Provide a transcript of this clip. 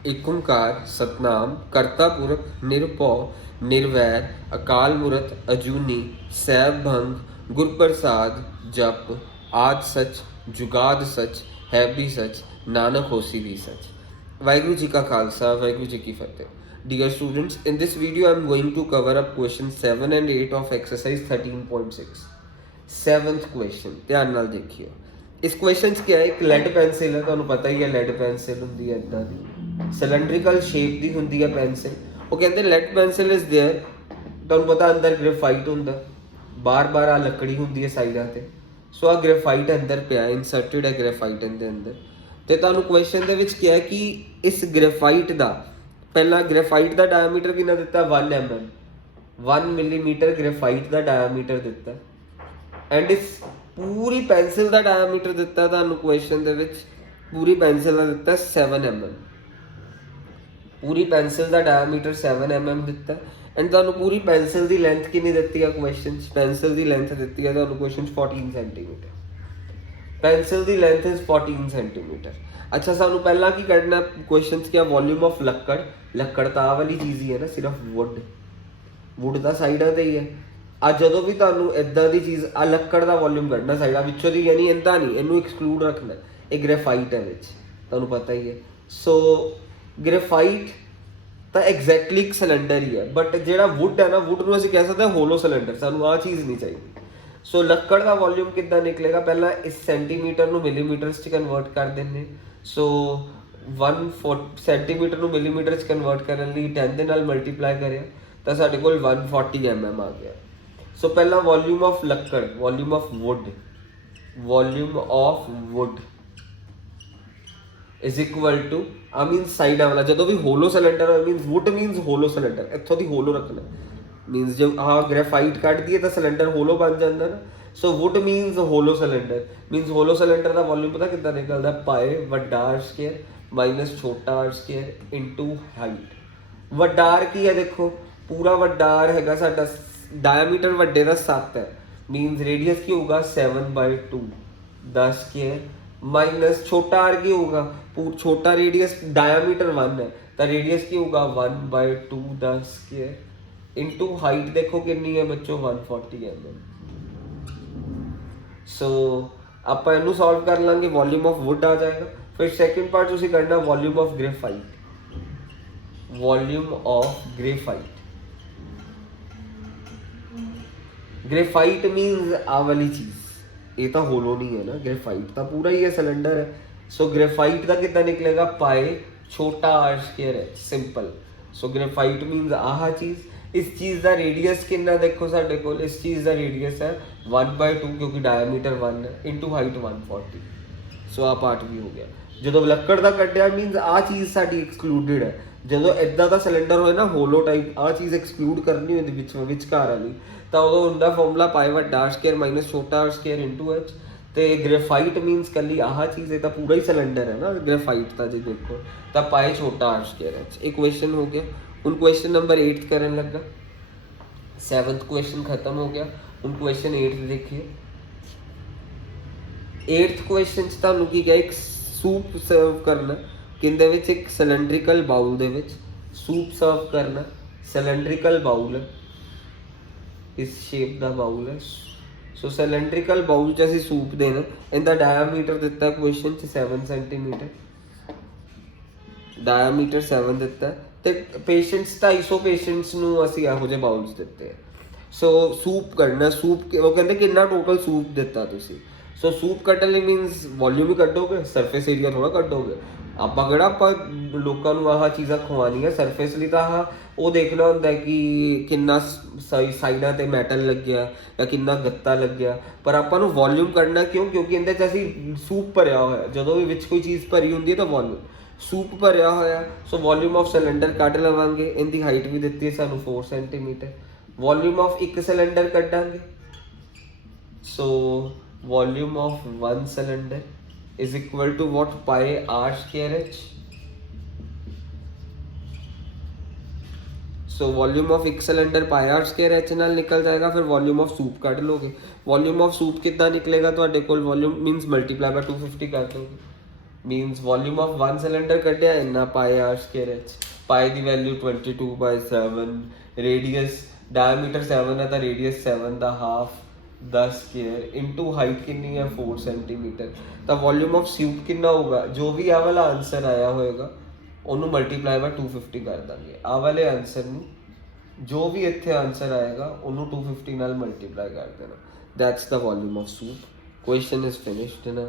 एक ओंकार सतनाम करता पुरख निरभौ निर्वैर अकाल मूरत अजूनी सैभ भंग गुर प्रसाद जप आद सच जुगाद सच है भी सच नानक होसी भी सच। वाहिगुरु जी का खालसा वाहिगुरु जी की फतेह। Dear students, in this video I am going to cover up questions 7 and 8 of exercise 13.6. 7th question ध्यान नाल देखियो। इस क्वेश्चन च क्या है, एक लेड पेंसिल है, तुहानू पता ही है लेड पेंसिल हुंदी है इदां दी सिलेंड्रिकल शेप दी हुंदी है पेंसिल। वो कहते लेड पेंसिल इज देयर, तुहानू पता अंदर ग्रेफाइट हुंदा, बार बार आ लकड़ी हुंदी है साइडां ते। सो आ ग्रेफाइट अंदर पिया, इंसर्टेड है ग्रेफाइट इहदे अंदर। ते तुहानू क्वेश्चन दे विच क्या है कि इस ग्रेफाइट दा पहला ग्रेफाइट दा डायमीटर कितना दिता 1 mm 1 मिलीमीटर ग्रेफाइट दा डायमीटर दिता एंड इस पूरी पेंसिल दा डायमीटर दिता तुहानू क्वेश्चन दे विच पूरी पेंसिल दा दिता 7 mm पूरी पेंसिल दा डायमीटर 7 mm दिता एंड तुहानू पूरी पेंसिल दी लेंथ कितनी दिती है क्वेश्चन पेंसिल दी लेंथ दिती है तुहानू question 14 centimetre pencil the length is 14 centimetre. अच्छा सानू पहला की करना क्वेश्चन क्या वॉल्यूम ऑफ लक्कड़ तो आ वाली चीज़ ही है ना, सिर्फ वुड का साइडा ते ही है। आज जो भी तुहानू इदां दी चीज़ आ लक्कड़ का वॉल्यूम कढ़ना साइडा विचों दी, यानी इदां नहीं, इनू एक्सक्लूड रखना, ये ग्रेफाइट है विच तुहानू पता ही है। सो ग्रेफाइट तो एग्जैक्टली एक सिलेंडर ही है, बट जो वुड है ना, वुड नूं असीं कह सकते हैं होलो सिलेंडर, सानू आ चीज़ नहीं चाहिए। सो लक्कड़ का वॉल्यूम कितना निकलेगा, पहला इस सेंटीमीटर नूं मिलीमीटर च कन्वर्ट कर देंगे। सो 1 सेंटीमीटर नूं मिलीमीटर च कन्वर्ट करने लई 10 दे नाल मल्टीप्लाई करें तो साडे कोल 140 mm आ गया। सो पहला वॉल्यूम ऑफ लक्कड़, volume of wood is equal to I mean side वाला जो भी होलो सिलेंडर है, मीनस वुड मीनस होलो सिलेंडर, इत्थों दी होलो रखना मीनस जब हाँ ग्रेफाइट कट दिए तो सिलेंडर होलो बन जाता ना। So wood minus hollow cylinder, minus hollow cylinder का वॉल्यूम पता कितना निकलता, पाए वड्डा आर स्केयर माइनस छोटा आर स्केयर इनटू हाइट। वड्डा आर की है देखो, पूरा वड्डा आर हैगा साडा, डायमीटर वड्डे का 7 है, मीनस रेडियस की होगा 7/2 10 स्केयर माइनस छोटा आर की होगा, छोटा रेडियस डायमीटर 1 है तो रेडियस की होगा 1/2 10 स्केयर इनटू हाइट देखो कितनी है बच्चों 140 mm। सो आप इनू सॉल्व कर लेंगे, वॉल्यूम ऑफ वुड आ जाएगा। फिर सेकंड पार्ट तुसीं करना volume of graphite, graphite means आ वाली चीज, ये तो होलो नहीं है ना, ग्रेफाइट तो पूरा ही है सिलेंडर है। सो ग्रेफाइट का कितना निकलेगा, पाए छोटा आर स्केयर है, सिंपल। सो ग्रेफाइट मीनस आह चीज, इस चीज़ का रेडियस कितना देखो साडे कोल, इस चीज़ का रेडियस है 1/2 क्योंकि डायमीटर 1 है इनटू हाइट 140। सो आ पार्ट भी हो गया। जो लक्कड़ का कटिया मीनस आ चीज़ साडी एक्सक्लूडिड है, जो इदा का सिलेंडर होए ना होलो टाइप, आ चीज़ एक्सक्लूड करनी होती विचकार वाली, तो उदों उनका फॉर्मूला पाए वड्डा आर स्केयर माइनस छोटा आर स्केयर इनटू एच। तो ग्रेफाइट मीनस कली आह चीज़ है, तो पूरा ही सिलेंडर है ना ग्रेफाइट का, जो देखो तो पाए छोटा आर स्केयर एच। एक क्वेश्चन हो गया। उन क्वेश्चन नंबर 8 करन लगा, 7th क्वेश्चन खत्म हो गया। उन क्वेश्चन 8 देखिए। 8th क्वेश्चन तुहानू की क्या, एक सूप सर्व करना किंदे विच, एक सिलेंड्रिकल बाउल दे विच सूप सर्व करना, सिलेंड्रिकल बाउल है, इस शेप का बाउल है। सो सिलेंड्रिकल बाउल च असीं सूप देना, इनका डायामीटर दिता क्वेश्चन 7 सेंटीमीटर, डायामीटर 7 दिता है। तो पेशेंट्स 250 पेशेंट्स नूं असीं इहो जिहे बाउल्स दिते हैं। सो सूप करना, सूप वो कहते कितना टोटल सूप दिता तुसीं। सो सूप कट्टण लई मीनस वॉल्यूम ही कट्टोगे, सरफेस एरिया थोड़ा कट्टोगे। ਆਪਾਂ ਕਿਹੜਾ ਆਪਾਂ ਲੋਕਾਂ ਨੂੰ ਆਹ ਚੀਜ਼ਾਂ ਖਵਾਉਣੀਆਂ, ਸਰਫੇਸ ਲਈ ਤਾਂ ਆਹ ਉਹ ਦੇਖਣਾ ਹੁੰਦਾ ਕਿ ਕਿੰਨਾ ਸਾਈਡਾਂ ਤੇ ਮੈਟਲ ਲੱਗਿਆ ਜਾਂ ਕਿੰਨਾ ਗੱਤਾ ਲੱਗਿਆ, ਪਰ ਆਪਾਂ ਨੂੰ ਵੋਲਿਊਮ ਕੱਢਣਾ ਕਿਉਂ, ਕਿਉਂਕਿ ਇਹਦੇ 'ਚ ਅਸੀਂ ਸੂਪ ਭਰਿਆ ਹੋਇਆ, ਜਦੋਂ ਵੀ ਵਿੱਚ ਕੋਈ ਚੀਜ਼ ਭਰੀ ਹੁੰਦੀ ਹੈ ਤਾਂ ਵੋਲਿਊਮ सूप भरिया होया। सो वॉल्यूम ऑफ सिलेंडर कट लवांगे, इनकी हाइट भी दी है सानू 4 सेंटीमीटर। वॉल्यूम ऑफ एक सिलेंडर कटांगे, so volume of 1 cylinder is equal to what, pi r square h. So volume of एक cylinder pi r square h नाल निकल जाएगा। फिर वॉल्यूम ऑफ सूप कट लोगे, वॉल्यूम ऑफ सूप कितना निकलेगा तुहाडे कोल, वॉल्यूम मीनस मल्टीप्लाई बाय 250 कर दोगे, means volume of one cylinder ਕੱਢਿਆ ਇੰਨਾ pi r square h, pi ਦੀ value 22/7, radius diameter 7 ਹੈ ਤਾਂ radius 7 ਦਾ half 10 square into height ਕਿੰਨੀ ਹੈ 4 centimeter, ਤਾਂ volume of suit ਕਿੰਨਾ ਹੋਊਗਾ, ਜੋ ਵੀ ਆਹ ਵਾਲਾ ਆਨਸਰ ਆਇਆ ਹੋਏਗਾ ਉਹਨੂੰ ਮਲਟੀਪਲਾਈ ਬਾਈ 250 ਕਰ ਦਾਂਗੇ, ਆਹ ਵਾਲੇ ਆਨਸਰ ਨੂੰ ਜੋ ਵੀ ਇੱਥੇ ਆਨਸਰ ਆਏਗਾ ਉਹਨੂੰ 250 ਨਾਲ ਮਲਟੀਪਲਾਈ ਕਰ ਦੇਣਾ, that's the volume of soup. Question is finished now.